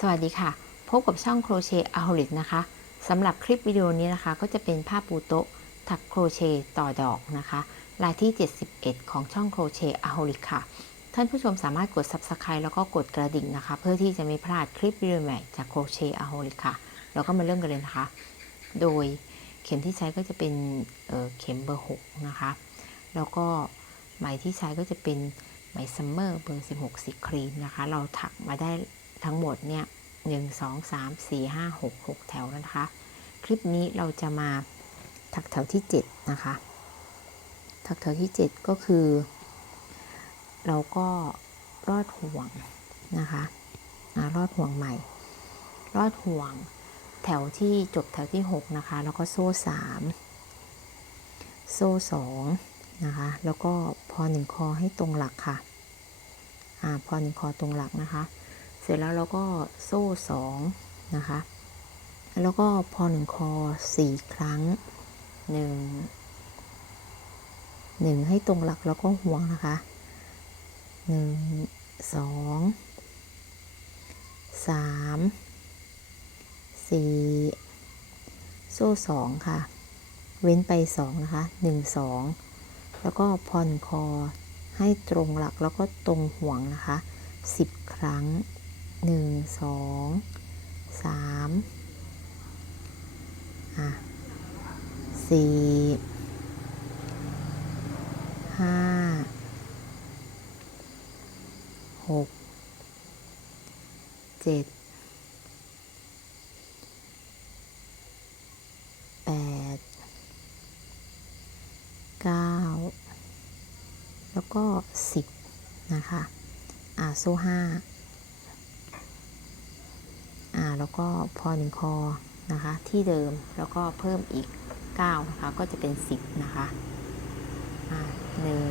สวัสดีค่ะ พบกับช่องโครเชต์อาฮลิกนะคะสำหรับคลิปวิดีโอนี้นะคะ ก็จะเป็นผ้าปูโต๊ะถักโครเชต์ต่อดอกนะคะ ลายที่ 71 ของช่องโครเชต์อาฮลิกค่ะ ท่านผู้ชมสามารถกด Subscribe แล้วก็กดกระดิ่งนะคะ เพื่อที่จะไม่พลาดคลิปวิดีโอใหม่จากโครเชต์อาฮลิกค่ะเราก็มาเริ่มกันเลยนะคะ โดยเข็มที่ใช้ก็จะเป็นเเข็มเบอร์ 6 นะคะ แล้วก็ไหมที่ใช้ก็จะเป็นไหมซัมเมอร์เบอร์ 16สีครีมนะคะ เราถักมาได้ ทั้งหมดเนี่ย1 2 3 4 5 6 6แถวแล้าหกหกแถวนะคะ คลิปนี้เราจะมาถักแถวที่7นะคะ ถักแถวที่7ก็คือ เราก็รอดห่วงนะคะรอดห่วงใหม่ รอดห่วงแถวที่จบแถวที่ 6 นะคะ แล้วก็โซ่ 3 โซ่ 2 นะคะ แล้วก็พอหนึ่งคอให้ตรงหลักค่ะ อ่า พอหนึ่งคอตรงหลักนะคะ เสร็จแล้วเราก็โซ่สองนะคะ แล้วก็พอหนึ่งคอสี่ครั้งหนึ่งหนึ่งให้ตรงหลักแล้วก็ห่วงนะคะหนึ่งสองสามสี่โซ่สองค่ะ เว้นไปสองนะคะหนึ่งสองแล้วก็พอนคอให้ตรงหลักแล้วก็ตรงห่วงนะคะสิบครั้ง หนึ่งสองสามอะสี่ห้าหกเจ็ดแปดเก้าแล้วก็สิบนะคะ อ่าโซ่ห้า แล้วก็พอหนึ่งคอนะคะ ที่เดิมแล้วก็เพิ่มอีก 9 นะคะ ก็จะเป็น 10 นะคะหนึ่ง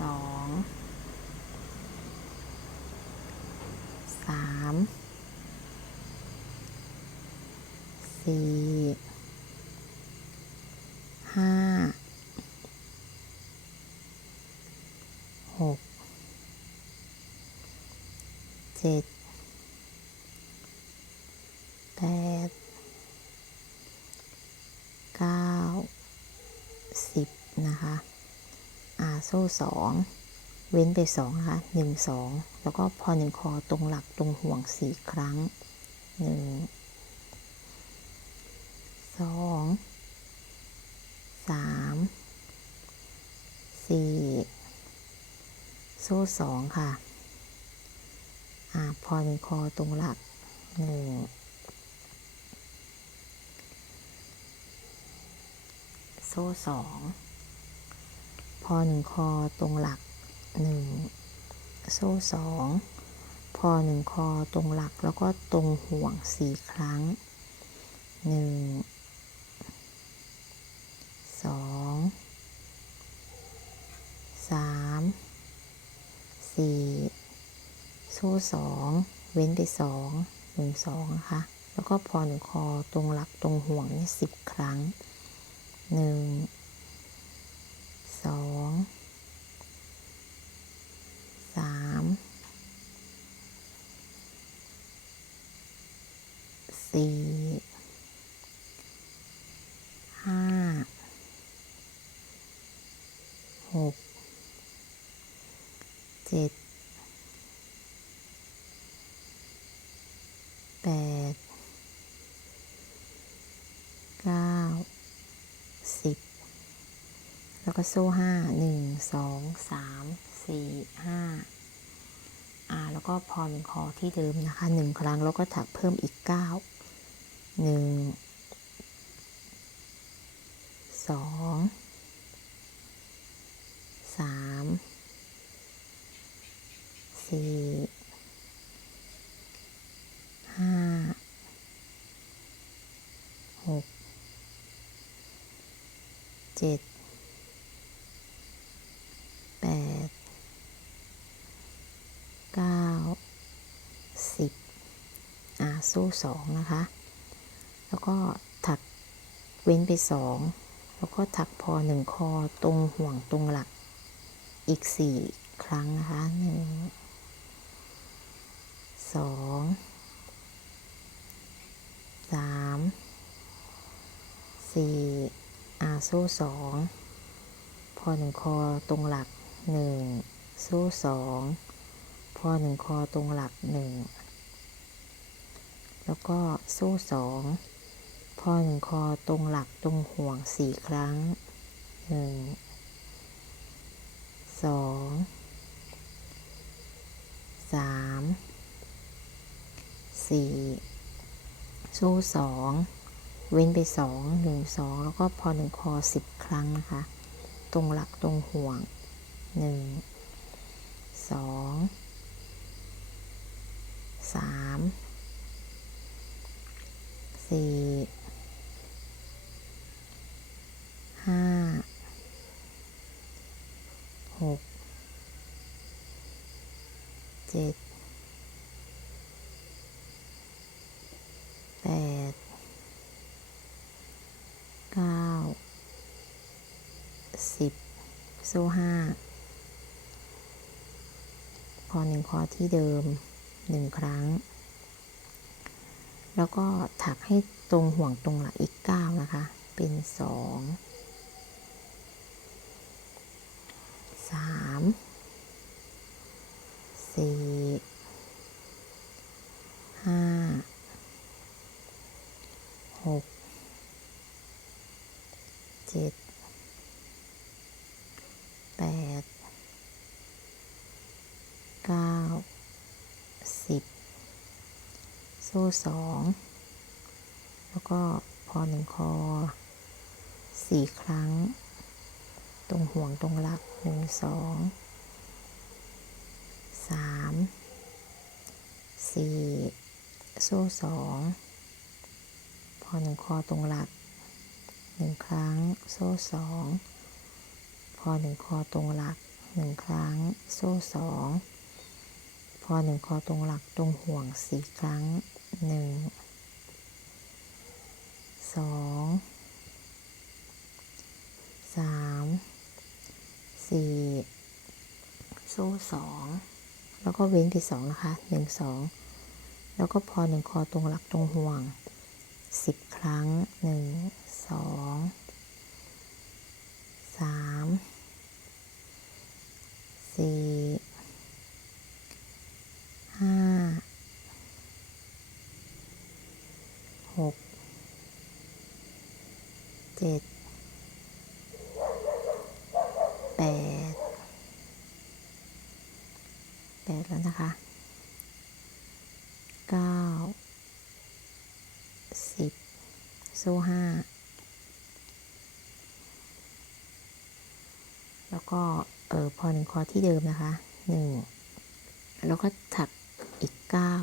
สองสามสี่ห้าหก เจ็ดแปดเก้าสิบนะคะอ่าโซ่สองเว้นไปสองนะคะหนึ่งสองแล้วก็พอหนึ่งคอตรงหลักตรงห่วงสี่ครั้งหนึ่งสองสามสี่โซ่สองค่ะ อ่าพอเป็นคอตรงหลักหนึ่งโซ่สองพอหนึ่งคอตรงหลักหนึ่งโซ่สองพอหนึ่งคอตรงหลักแล้วก็ตรงห่วงสี่ครั้งหนึ่งสองสามสี่ โซ่สองเว้นไปสองหนึ่งสองนะคะ แล้วก็พอนคอตรงหลักตรงห่วงนี่สิบครั้งหนึ่งสองสามสี่ห้าหกเจ็ด แปดเก้าสิบแล้วก็โซ่ห้าหนึ่งสองสามสี่ห้าอ่าแล้วก็พอหนึ่งคอที่เดิมนะคะหนึ่งครั้งแล้วก็ถักเพิ่มอีกเก้าหนึ่งสองสามสี่ห้าหก เจ็ดแปดเก้าสิบอ่าโซ่สองนะคะ แล้วก็ถักเว้นไปสองแล้วก็ถักพอหนึ่งคอตรงห่วงตรงหลักอีกสี่ครั้งนะคะหนึ่งสองสามสี่ อาสู้สองพอหนึ่งคอตรงหลักหนึ่งสู้สองพอหนึ่งคอตรงหลักหนึ่งแล้วก็สู้สองพอหนึ่งคอตรงหลักตรงห่วงสี่ครั้งหนึ่งสองสามสี่สู้สอง เว้นไปสองหนึ่งสองแล้วก็พอหนึ่งคอสิบครั้งนะคะ ตรงหลักตรงห่วงหนึ่งสองสามสี่ห้าหกเจ็ดแปดเก้า สิบโซ่ห้าพอหนึ่งคอที่เดิมหนึ่งครั้ง แล้วก็ถักให้ตรงห่วงตรงหลักอีกเก้านะคะ เป็นสองสามสี่ห้าหกเจ็ดแปดเก้าสิบ โซ่สอง แล้วก็พอหนึ่งคอสี่ครั้ง ตรงห่วงตรงหลักหนึ่งสองสามสี่โซ่สองพอหนึ่งคอตรงหลักหนึ่งครั้ง โซ่สองพอหนึ่งคอตรงหลักหนึ่งครั้ง โซ่สอง พอหนึ่งคอตรงหลักตรงห่วงสี่ครั้งหนึ่งสองสามสี่โซ่สองแล้วก็เว้นไปสองนะคะหนึ่งสองแล้วก็พอหนึ่งคอตรงหลักตรงห่วงสิบครั้งหนึ่งสองสามสี่ห้าห กเจ็ดแปดแปดแล้วนะคะเก้าสิบโซ่ห้าแล้วก็เออพอหนึ่งคอที่เดิมนะคะหนึ่งแล้วก็ถักอีกเก้า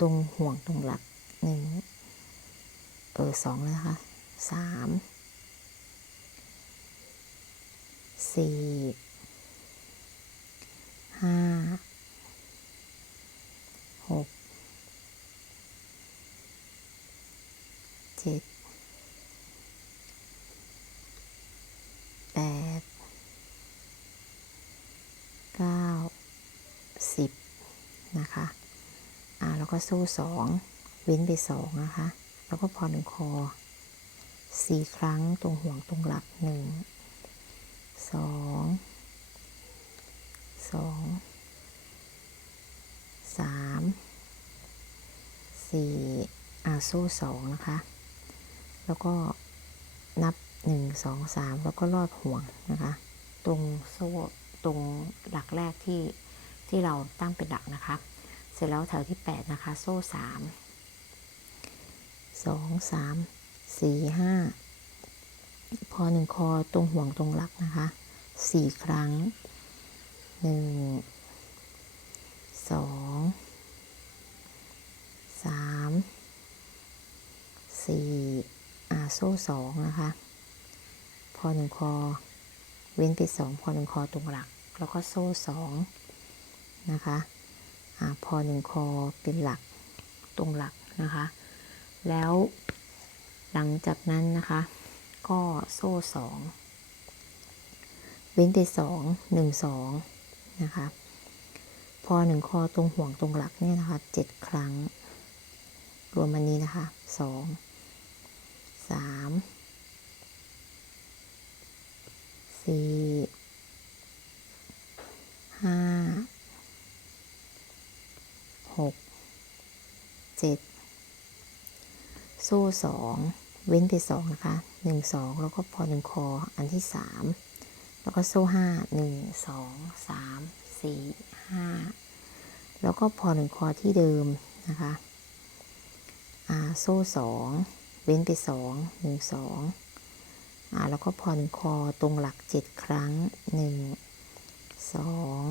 ตรงห่วงตรงหลักหนึ่ง เออสองแล้วนะคะสามสี่ห้าหกเจ็ดแปดเก้าสิบนะคะ อ่า แล้วก็โซ่สองเว้นไปสองนะคะ แล้วก็พอหนึ่งคอสี่ครั้งตรงห่วงตรงหลักหนึ่งสองสองสามสี่อาโซ่สองนะคะ แล้วก็นับหนึ่งสองสามแล้วก็ลอดห่วงนะคะ ตรงโซ่ตรงหลักแรกที่ที่เราตั้งเป็นหลักนะคะ เสร็จแล้วแถวที่8นะคะ โซ่ 3 2 3 4 5พอหนึ่งคอตรงห่วงตรงหลักนะคะ4ครั้ง1 2 3 4อ่าโซ่2นะคะ พอหนึ่งคอ เว้นไป2พอหนึ่งคอตรงหลัก แล้วก็โซ่2นะคะอ่าพอหนึ่งคอเป็นหลักตรงหลักนะคะ แล้วหลังจากนั้นนะคะ ก็โซ่สองเว้นไปสองหนึ่งสองนะคะ พอหนึ่งคอตรงห่วงตรงหลักเนี่ยนะคะเจ็ดครั้ง รวมอันนี้นะคะสองสามสี่ห้าหกเจ็ด โซ่สองเว้นไปสองนะคะหนึ่งสองแล้วก็พอหนึ่งคออันที่สามแล้วก็โซ่ห้าหนึ่งสองสามสี่ห้าแล้วก็พอหนึ่งคอที่เดิมนะคะอ่าโซ่สองเว้นไปสองหนึ่งสองอ่าแล้วก็พอหนึ่งคอตรงหลักเจ็ดครั้งหนึ่งสอง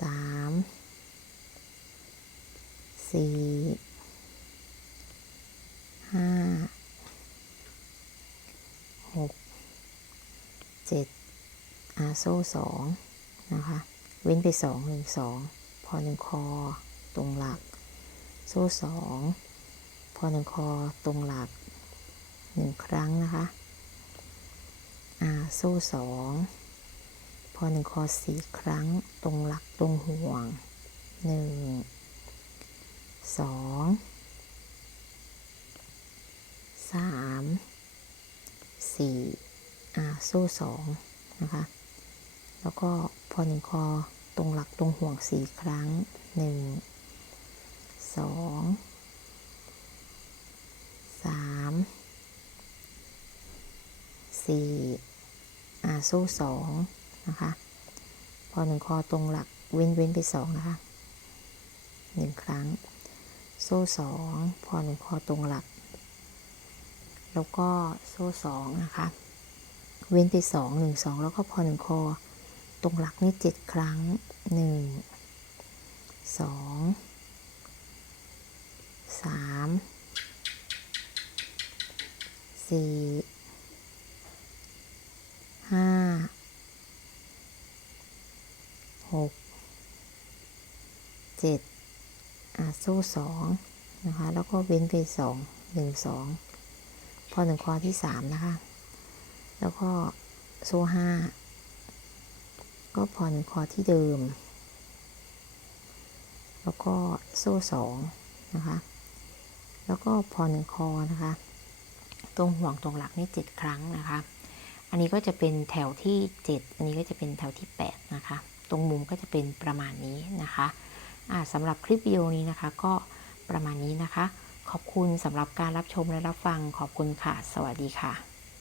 สามสี่ ห้าหกเจ็ดอาโซ่สองนะคะ เว้นไปสองหนึ่งสองพอหนึ่งคอตรงหลัก โซ่สองพอหนึ่งคอตรงหลักหนึ่งครั้งนะคะอาโซ่สองพอหนึ่งคอสี่ครั้งตรงหลักตรงห่วงหนึ่งสองสามสี่อ่า โซ่สองนะคะ แล้วก็พอหนึ่งคอตรงหลักตรงห่วงสี่ครั้งหนึ่งสองสามสี่อ่าโซ่สองนะคะ พอหนึ่งคอตรงหลักเว้นเว้นไปสองนะคะหนึ่งครั้ง โซ่สองพอหนึ่งคอตรงหลัก แล้วก็โซ่สองนะคะ เว้นไปสองหนึ่งสองแล้วก็พอหนึ่งคอ ตรงหลักนี่เจ็ดครั้งหนึ่งสองสามสี่ห้าหกเจ็ดอะโซ่สองนะคะ แล้วก็เว้นไปสองหนึ่งสองพอหนึ่งคอที่สามนะคะ แล้วก็โซ่ห้าก็พอนคอที่เดิม แล้วก็โซ่สองนะคะ แล้วก็พอหนึ่งคอนะคะ ตรงห่วงตรงหลักนี่เจ็ดครั้งนะคะ อันนี้ก็จะเป็นแถวที่เจ็ดอันนี้ก็จะเป็นแถวที่แปดนะคะ ตรงมุมก็จะเป็นประมาณนี้นะคะสำหรับคลิปวิดีโอนี้นะคะ ก็ประมาณนี้นะคะ ขอบคุณสำหรับการรับชมและรับฟัง ขอบคุณค่ะ สวัสดีค่ะ